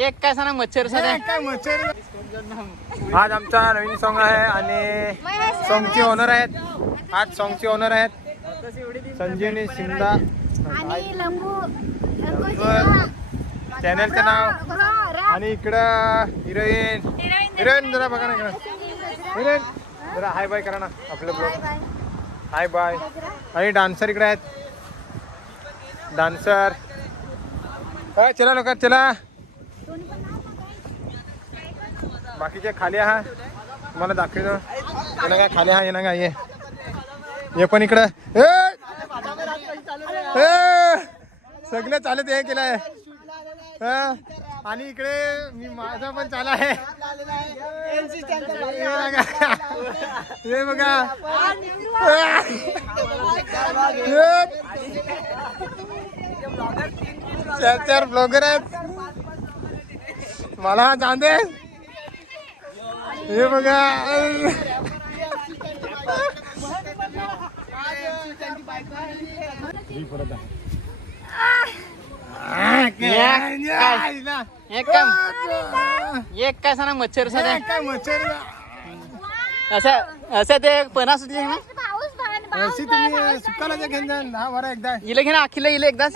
एक काय सांग मच्छर काय मच्छर. आज आमचा नवीन सॉन्ग आहे आणि सॉन्गचे ओनर आहेत. आज सॉन्गचे ओनर आहेत संजीवनी शिंदा आणि लंबू चॅनलचं नाव. आणि इकडं हिरोईन हिरोईन जरा बघा ना इकडं हिरोईन जरा हाय बाय करा ना आपलं ब्लॉग. Hi bye. आणि डान्सर इकडे आहेत डान्सर. चला लोक चला. बाकीचे खाली आहात तुम्हाला दाखवतो. येणं काय खाली हा येणं काय ये पण इकडं सगळं चालत हे केलं आहे. आणि इकडे मी माझा पण चाला आहे हे बघा. 4 ब्लॉगर आहेत मला जाणते हे बघा. एक काय सांग मच्छर काय मच्छर असं असं ते पणा सुटले ना तुम्ही सुकाला घेऊन जा ना बरं एकदा इले घे ना अखिला इले एकदाच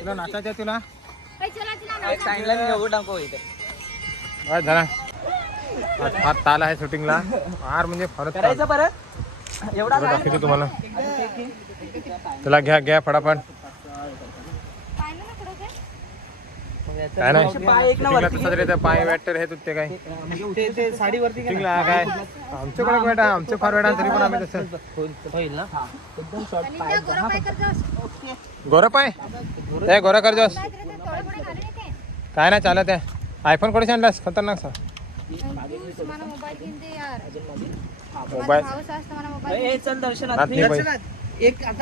तुला नाचायचं तुला झाला. फार ताल आहे शूटिंगला फार म्हणजे फारच दाखवते तुम्हाला. तुला घ्या फटाफट. काय नाही तसं पाय वॅटर हे तुझे काय शूटिंगला काय आमच्याकडे वेट आहे आमचं फार वेट आहे तरी पण आम्ही तसं गोरा पाय ते गोरा कर जोस काय नाही चालत आहे. आयफोन कोणी आणलास खतरनाक सा मोबाईल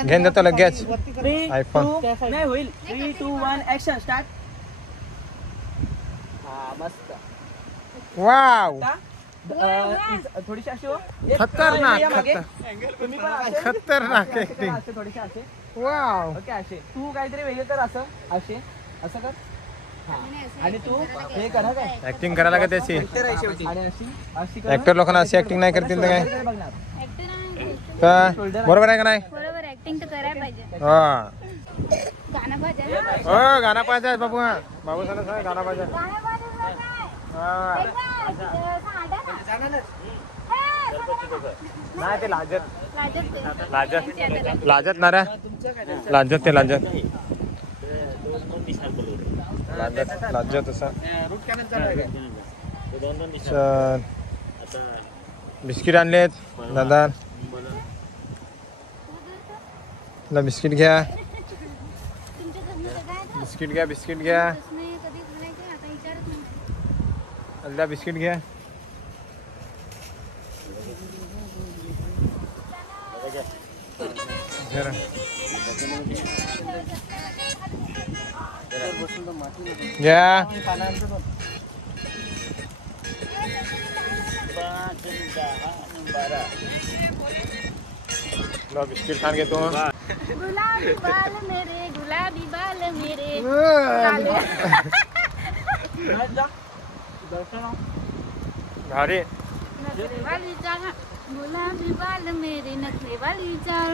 घेऊन जातो लगेच आयफोन. होईल 3, 2, 1 ऍक्शन स्टार्ट. मस्त वाव थोडीशी अशी खतरनाक खतरनाक थोडीशी असे. वाव ओके असे तू काहीतरी वेगळं कर असं असे असं कर. आणि तू हे कर काय ऍक्टिंग करायला का त्याची आणि अशी अशी कर. ऍक्टर लोकांना अशी ऍक्टिंग नाही करतील तर काय बरोबर आहे का नाही. बरोबर ऍक्टिंग तर करायला पाहिजे. हा गाणं पाहिजे हो गाणं पाहिजे बाबू बाबू सांग गाणं पाहिजे. नाही ते लाजत लाजत लाजत ना रे लाजत ते लाजत लाजत लाजत असं. बिस्किट आणलेत दादा तुला बिस्किट घ्या बिस्किट घ्या बिस्किट घ्या अल्ला बिस्किट घ्या. घ्या बिस्किट खान घेतो. गुलाबी बाल मेरे गुलाबी बाल मेरे भारी नखरे वाली चाल गुलाबी बाल मेरे नखरे वाली चाल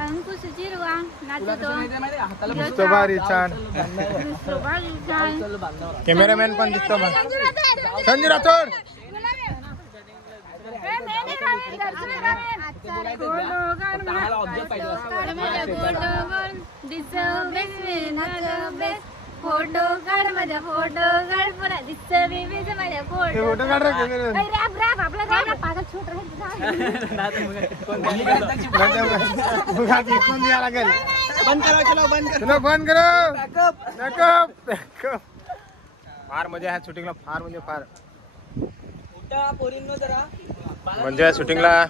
अंकुश जिरवा नाचतो दिसतो भारी छान. कॅमेरामॅन पण दिसतो मग संजय राठोड. फोटो काढ माझा फोटो काढ पुरा दिसत बेबीच माझ्या फोटो काढ रे रॅप रॅप आपला गाणं पागल छोट लागेल. बंद करो फार मजा आहे शूटिंगला फार म्हणजे फार म्हणजे शूटिंगला.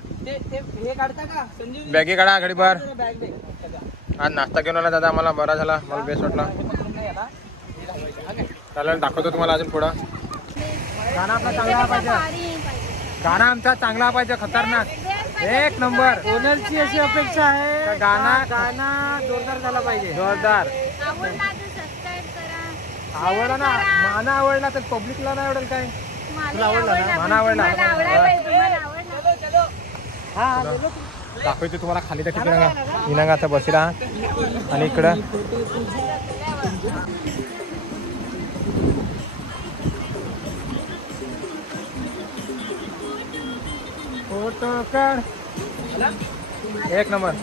बॅगी काढा घडीभर. आज नाश्ता घेऊन आला दादा आम्हाला बरा झाला मला बेस्ट वाटला. चालेल दाखवतो तुम्हाला अजून पुढं. गाणं आपला चांगला पाहिजे गाणं आमचा चांगला पाहिजे खतरनाक. एक नंबर. ओनरची अशी अपेक्षा आहे का गाणं- गाणं जोरदार झाला पाहिजे. जोरदार. आवडला तर सबस्क्राईब करा. आवडला ना, माना आवडला तर पब्लिकला नाही आवडेल काय. मला आवडला ना? पण मला आवडला. तुम्हाला आवडायला पाहिजे, तुम्हाला आवडला. हा दाखवतो तुम्हाला खाली तर किती नका इनांगा आता बसला. आणि इकडं फोटो काढ. एक नंबर.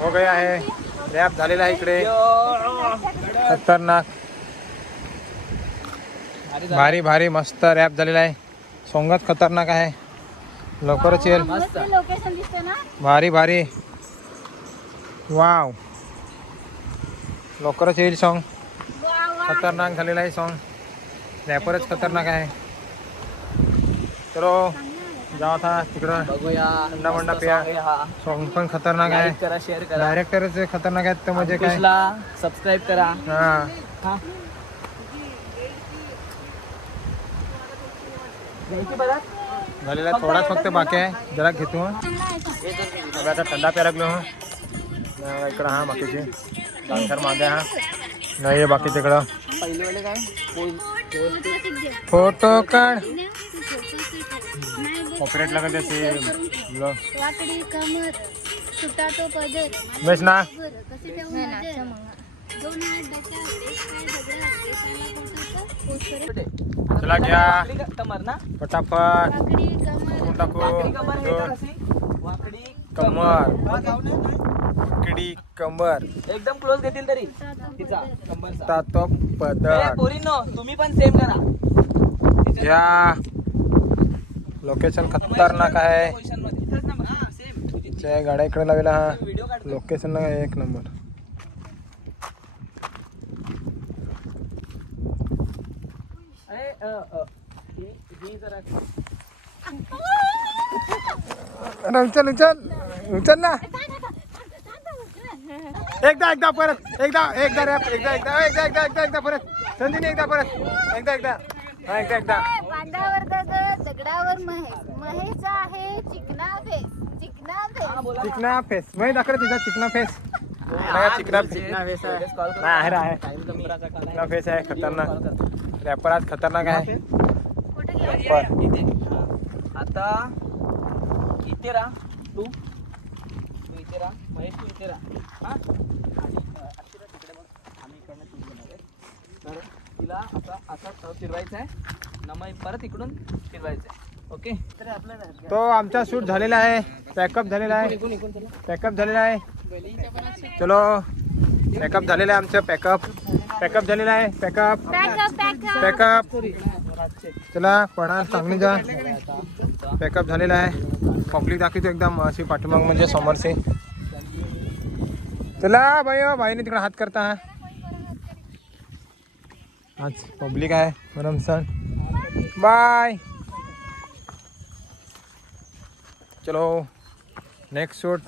हो गया आहे. रॅप झालेला आहे इकडे. खतरनाक भारी भारी मस्त रॅप झालेला आहे. सॉंगच खतरनाक आहे. लवकरच येईल. मस्त लोकेशन दिसते ना. भारी भारी. वाव. लवकरच येईल सॉन्ग. वा वा. खतरनाक झालेला आहे सॉन्ग. रॅपरच खतरनाक आहे. चलो जाऊ आता तिकडं. बघूया. थंडा मंडा मस्त पिया. song आहे हा. सॉन्ग पण खतरनाक आहे. लाईक करा, शेअर करा. डायरेक्टरच खतरनाक आहेत तर म्हणजे काय. अंकुशला सबस्क्राईब करा. हा हा घ्यायची बरं. झालेला आहे. थोडाच फक्त बाकी आहे. जरा घेतो हं. अबे आता थंडा प्या लागलो हं. इकडं हा बाकीचे डान्सर मागे हा नाही आहे बाकीचे इकडं. पहिले वेळे काय फोटो काढ. नाही कॉपरेट लागत असे. वाकडी कमर सुटा तो पदर बेस ना. कसे ठेवून नजर. दोन हात डोक्यावर, एक पाय दगडावर, केसाला पोटाचं. चला घ्या. वाकडी कमर ना. फटाफट वाकडी कमर. करून टाकू. वाकडी कमर आहे का कशी? वाकडी कमर. हा, जाऊ नये. वाकडी कमर. एकदम क्लोज घेतील तरी तिचा कंबरचा. तातो पदर. पोरींनो तुम्ही पण सेम करा. घ्या. लोकेशन खतरनाक आहे. पोझिशन मध्ये इथेच ना. हा सेम. त्या गाड्या इकडे लावला हा. व्हिडिओ काढतो. लोकेशन एक नंबर. अरे ही जरा उचल उचल उचल ना. एकदा परत. एकदा रॅप. एकदा परत. संधीने एकदा परत. एकदा हा एकदा. बांधावर दगड, दगडावर महेश. महेश आहे चिकना फेस. चिकना फेस. मी दाखवलं तिचा चिकना फेस. चिकना फेस आहे. चिकना फेस आहे. खतरनाक रॅपर आज खतरनाक आहे. आता इथे राहा तू इथे राहा महेश तू इथे राहा. हा आणि अक्षरा तिकडे बघ. आम्ही इकडनं तू घेणार आहे. तर तिला असा फिरवायचा आहे. नमय परत इकडून फिरवायचं आहे. ओके तर आपलं तो आमचा शूट झालेला आहे. पॅकअप झालेला आहे. चलो पॅकअप झालेला आहे आमचं. पॅकअप झालेला आहे. पॅकअप चला पडा सांगली जा. पॅकअप झालेला आहे. पब्लिक दाखवतो एकदम अशी पाठीमाग म्हणजे समोरचे. चला भाईने तिकडे हात करता. आज पब्लिक आहे मॅडम सर. बाय. चलो नेक्स्ट शूट.